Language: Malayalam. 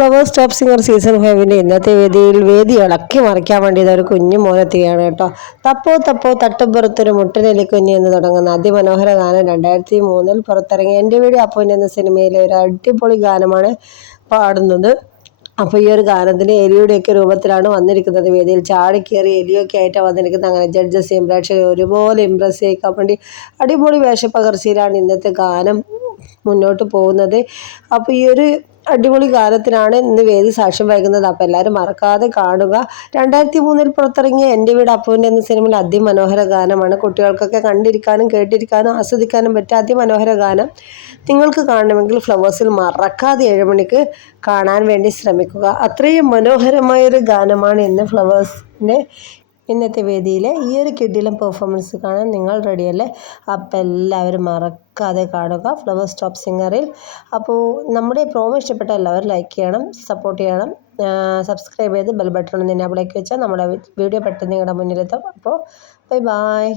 ഫ്ലവേഴ്സ് ടോപ്പ് സിംഗർ സീസൺ 5 ഇന്നത്തെ വേദി ഇളക്കി മറിക്കാൻ വേണ്ടി ഒരു കുഞ്ഞു മോനെത്തുകയാണ് കേട്ടോ. തപ്പോ തപ്പോ തട്ടുപുറത്തൊരു മുട്ടനെലി കുഞ്ഞ് എന്ന് തുടങ്ങുന്ന അതിമനോഹര ഗാനം 2003 പുറത്തിറങ്ങിയ എൻ്റെ വീട് അപ്പൂൻ്റെ എന്ന സിനിമയിലെ ഒരു അടിപൊളി ഗാനമാണ് പാടുന്നത്. അപ്പോൾ ഈ ഒരു ഗാനത്തിന് എലിയുടെയൊക്കെ രൂപത്തിലാണ് വന്നിരിക്കുന്നത്. വേദിയിൽ ചാടിക്കേറി എലിയൊക്കെ ആയിട്ടാണ് വന്നിരിക്കുന്നത്. അങ്ങനെ ജഡ്ജസെയും പ്രേക്ഷകരെ ഒരുപോലെ ഇമ്പ്രസ് ചെയ്യിക്കാൻ വേണ്ടി അടിപൊളി വേഷപ്പകർച്ചയിലാണ് ഇന്നത്തെ ഗാനം മുന്നോട്ട് പോകുന്നത്. അപ്പോൾ ഈ ഒരു അടിപൊളി ഗാനത്തിനാണ് ഇന്ന് വേദി സാക്ഷ്യം വഹിക്കുന്നത്. അപ്പോൾ എല്ലാവരും മറക്കാതെ കാണുക. 2003 പുറത്തിറങ്ങിയ എൻ്റെ വീട് അപ്പൂൻ്റെ എന്ന സിനിമയിൽ അതിമനോഹര ഗാനമാണ്. കുട്ടികൾക്കൊക്കെ കണ്ടിരിക്കാനും കേട്ടിരിക്കാനും ആസ്വദിക്കാനും പറ്റിയ അതിമനോഹര ഗാനം. നിങ്ങൾക്ക് കാണണമെങ്കിൽ ഫ്ലവേഴ്സിൽ മറക്കാതെ 7 മണിക്ക് കാണാൻ വേണ്ടി ശ്രമിക്കുക. അത്രയും മനോഹരമായൊരു ഗാനമാണ് ഇന്ന് ഫ്ലവേഴ്സിൻ്റെ ഇന്നത്തെ വേദിയിലെ ഈ ഒരു കിടിലൻ പെർഫോമൻസ് കാണാൻ നിങ്ങൾ റെഡിയല്ലേ? അപ്പോൾ എല്ലാവരും മറക്കാതെ കാണുക ഫ്ലവേഴ്സ് ടോപ്പ് സിംഗറിൽ. അപ്പോൾ നമ്മുടെ പ്രോമോ ഇഷ്ടപ്പെട്ട എല്ലാവരും ലൈക്ക് ചെയ്യണം, സപ്പോർട്ട് ചെയ്യണം, സബ്സ്ക്രൈബ് ചെയ്ത് ബെൽ ബട്ടൺ ഒന്ന് എനേബിളാക്കി വെച്ചാൽ നമ്മുടെ വീഡിയോ പെട്ടെന്ന് നിങ്ങളുടെ മുന്നിലെത്തും. അപ്പോൾ ബൈ ബൈ.